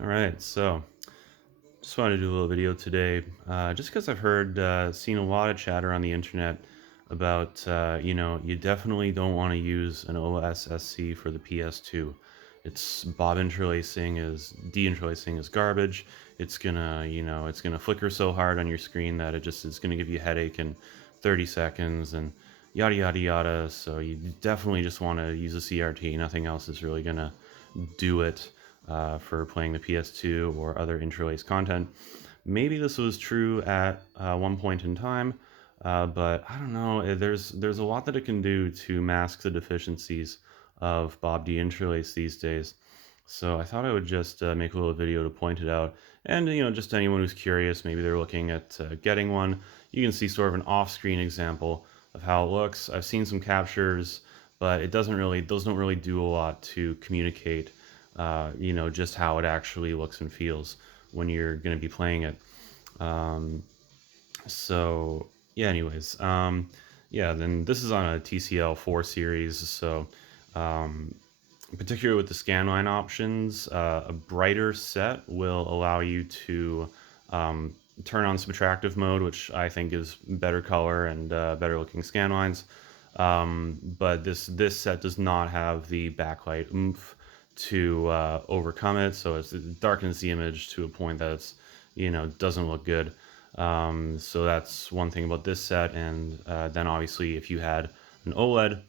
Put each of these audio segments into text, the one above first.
All right, so just wanted to do a little video today, just because I've seen a lot of chatter on the internet about, you definitely don't want to use an OSSC for the PS2. It's bob interlacing deinterlacing is garbage. It's gonna flicker so hard on your screen that it just is gonna give you a headache in 30 seconds and yada yada yada. So you definitely just want to use a CRT. Nothing else is really gonna do it for playing the PS2 or other interlace content. Maybe this was true at one point in time, but I don't know. There's a lot that it can do to mask the deficiencies of Bob D interlace these days. So I thought I would just make a little video to point it out, and just anyone who's curious, maybe they're looking at getting one. You can see sort of an off-screen example of how it looks. I've seen some captures, but those don't really do a lot to communicate just how it actually looks and feels when you're going to be playing it. So yeah, anyways, yeah, then this is on a TCL 4 series. So particularly with the scanline options, a brighter set will allow you to turn on subtractive mode, which I think is better color and better looking scanlines. But this set does not have the backlight oomph to overcome it, so it darkens the image to a point that doesn't look good. So that's one thing about this set, and then obviously if you had an OLED,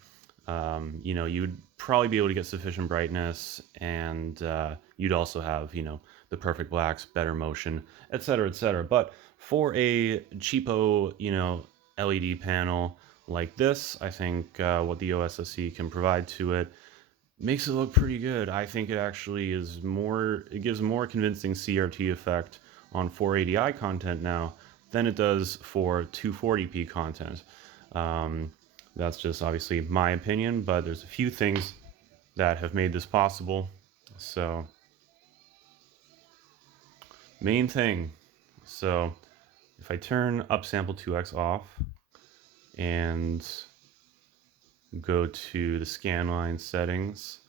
you would probably be able to get sufficient brightness, and you'd also have the perfect blacks, better motion, etc., etc. But for a cheapo LED panel like this, I think what the OSSC can provide to it makes it look pretty good. I think it actually it gives more convincing CRT effect on 480i content now than it does for 240p content. That's just obviously my opinion, but there's a few things that have made this possible. So, main thing. So, if I turn Upsample 2x off and go to the scanline settings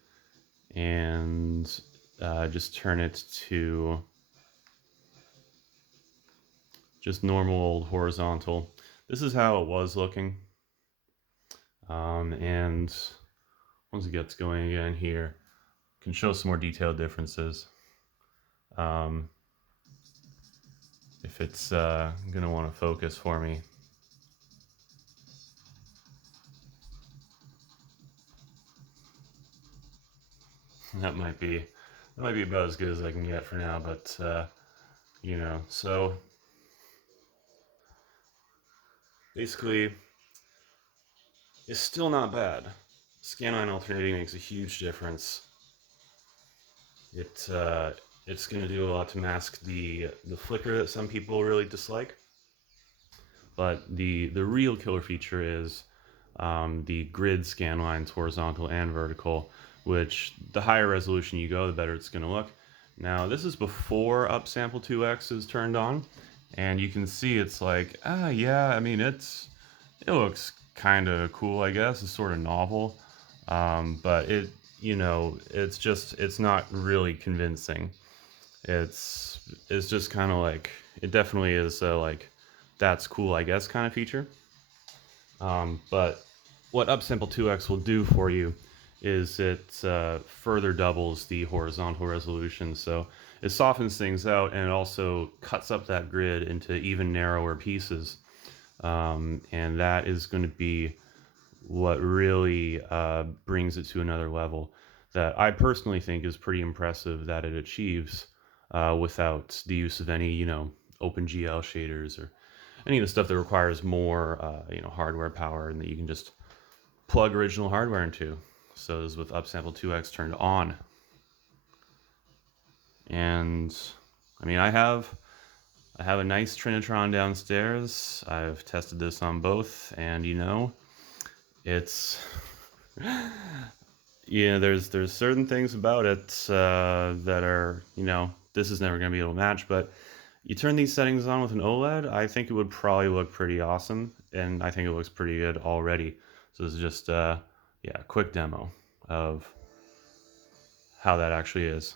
and just turn it to just normal old horizontal. This is how it was looking. And once it gets going again here, can show some more detailed differences. If it's gonna want to focus for me. That might be about as good as I can get for now, but so basically it's still not bad. Scanline alternating makes a huge difference. It's going to do a lot to mask the flicker that some people really dislike. But the real killer feature is the grid scan lines, horizontal and vertical, which the higher resolution you go, the better it's going to look. Now, this is before Upsample 2x is turned on, and you can see it's like, yeah, I mean, it looks kind of cool, I guess. It's sort of novel, but it's not really convincing. It's just kind of like, it definitely is like, that's cool, I guess, kind of feature. But what Upsample 2x will do for you is it further doubles the horizontal resolution. So it softens things out, and it also cuts up that grid into even narrower pieces. And that is going to be what really brings it to another level that I personally think is pretty impressive that it achieves without the use of any, OpenGL shaders or any of the stuff that requires more, hardware power and that you can just plug original hardware into. So this is with Upsample 2x turned on. And I mean, I have a nice Trinitron downstairs. I've tested this on both, and it's there's certain things about it that are this is never going to be able to match. But you turn these settings on with an OLED, I think it would probably look pretty awesome, and I think it looks pretty good already. So this is just a quick demo of how that actually is.